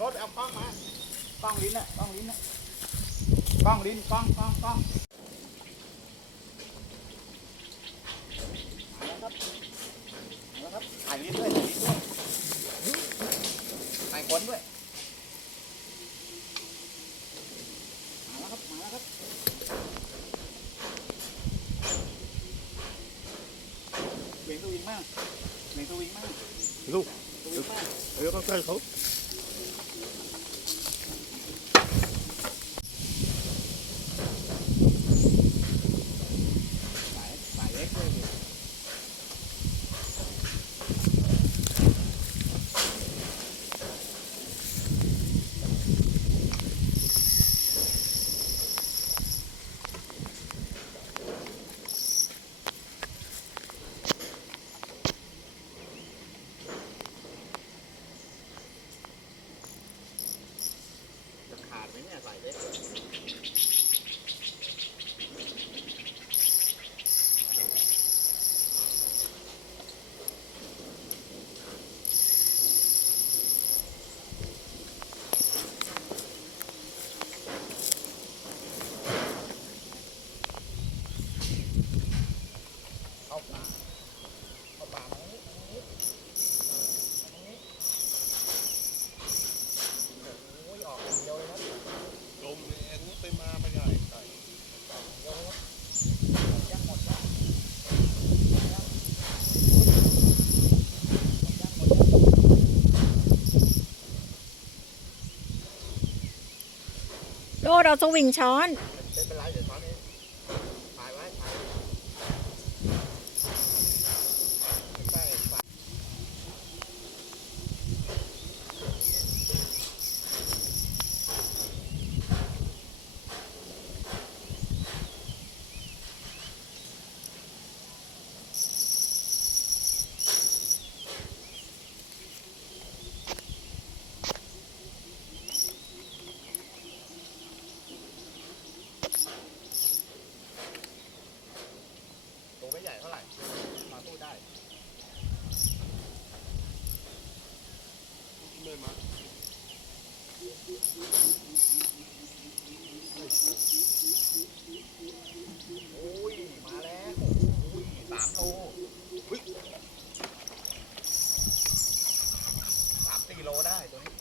รถเอากล้องมากล้องลิ้นน่ะกล้องลิ้นน่ะกล้องลิ้นกล้องกล้องกล้องมาแล้วครับมาแล้วครับถ่ายลิ้นด้วยถ่ายลิ้นด้วยถ่ายคนด้วยมาแล้วครับมาแล้วครับเบ่งตัววิ่งมากเบ่งตัววิ่งมากลูกตัววิ่งมากเออต้องใกล้เขา สายสายเล็กเลยดิจะ ขาดไหมเนี่ยสายเล็ก เข้าป่าเข้าป่ามาตรงนี้ตรงนี้ตรงนี้โอ้ยออกอย่างเดียวเลยครับ ลมแรงไปมาไม่ได้ไก่ เดียวเลยครับยังหมดแล้วยังยังหมดแล้ว โลด เราสวิงช้อน ไม่เป็นไรเดี๋ยวตอนนี้ถ่ายไว้ถ่ายไว้ใกล้ๆฝา ตัวไม่ใหญ่เท่าไหร่ มาพูดได้ ไม่มา โอ้ย มาแล้วโอ้ยสามโลเฮ้ยสามสี่โลได้ตัวนี้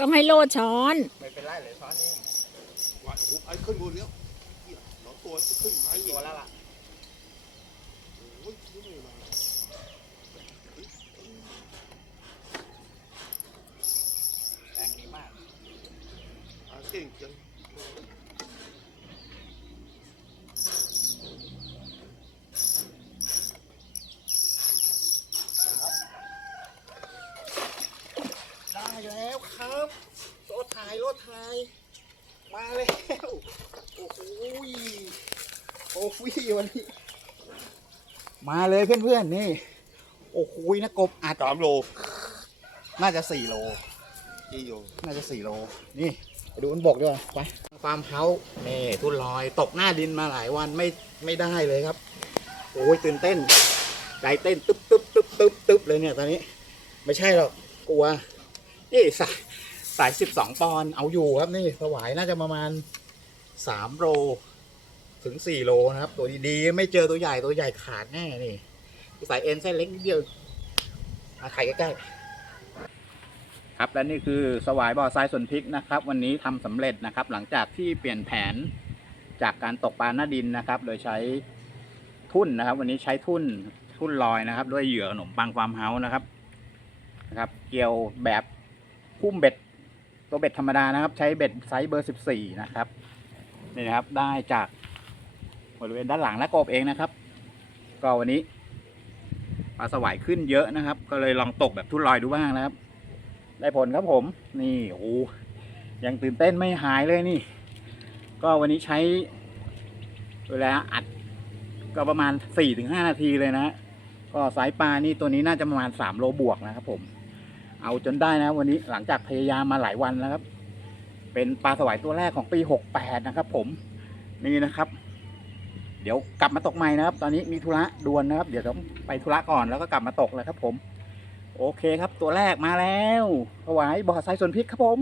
ต้องให้โลดช้อน ไม่เป็นไรเลยช้อนเองว่าโอ้โหไอ้ขึ้นบนแล้วเหี้ยสองตัวขึ้นไอ้ตัวแล้วล่ะโอ้ยยังไม่มาแรงดีมากอาเก่งจัง ได้แล้ว ครับรถถ่ายรถถ่าย มาแล้ว โอ้โหยโอ้ยวันนี้ มาเลยเพื่อนๆนี่ โอ้โหยนะกบอัดสามโล น่าจะสี่โลกี่โลน่าจะสี่โล นี่ไปดูมันบกด้วยไปฟาร์มเฮาส์นี่ทุ่นลอยตกหน้าดินมาหลายวันไม่ไม่ได้เลยครับ โอ้ยตื่นเต้น ใจเต้นตึ๊บตึ๊บตึ๊บตึ๊บตึ๊บเลยเนี่ยตอนนี้ ไม่ใช่หรอกกลัว นี่สายสายสิบสองปอนด์เอาอยู่ครับนี่สวายน่าจะประมาณสามโลถึงสี่โลนะครับ ตัวดีๆไม่เจอตัวใหญ่ตัวใหญ่ขาดแน่นี่สายเอ็นเส้นเล็กนิดเดียวมาไข่ใกล้ๆครับและนี่คือสวายบ่อทรายส่วนพริกนะครับ วันนี้ทำสำเร็จนะครับ หลังจากที่เปลี่ยนแผนจากการตกปลาหน้าดินนะครับ โดยใช้ทุ่นนะครับ วันนี้ใช้ทุ่นทุ่นลอยนะครับ ด้วยเหยื่อขนมปังฟาร์มเฮาส์นะครับนะครับ เกี่ยวแบบ พุ่มเบ็ด ตัวเบ็ดธรรมดานะครับ ใช้เบ็ดไซส์เบอร์ 14 นะครับ นี่นะครับได้จากบริเวณด้านหลังและกบเองนะครับ ก็วันนี้ปลาสวายขึ้นเยอะนะครับ ก็เลยลองตกแบบทุ่นลอยดูบ้างนะครับ ได้ผลครับผม นี่โอ้ยังตื่นเต้นไม่หายเลยนี่ ก็วันนี้ใช้เวลาอัดก็ประมาณ 4-5 นาทีเลยนะ ก็สายปลานี่ตัวนี้น่าจะประมาณ 3 โลบวกนะครับผม เอาจนได้นะ วันนี้หลังจากพยายามมาหลายวันแล้วครับ เป็นปลาสวายตัวแรกของปี68นะครับ ผมนี่นะครับ เดี๋ยวกลับมาตกใหม่นะครับ ตอนนี้มีธุระด่วนนะครับ เดี๋ยวต้องไปธุระก่อนแล้วก็กลับมาตกแล้วครับ ผม โอเคครับ ตัวแรกมาแล้วสวายบ่อไซส่วนพริกครับผม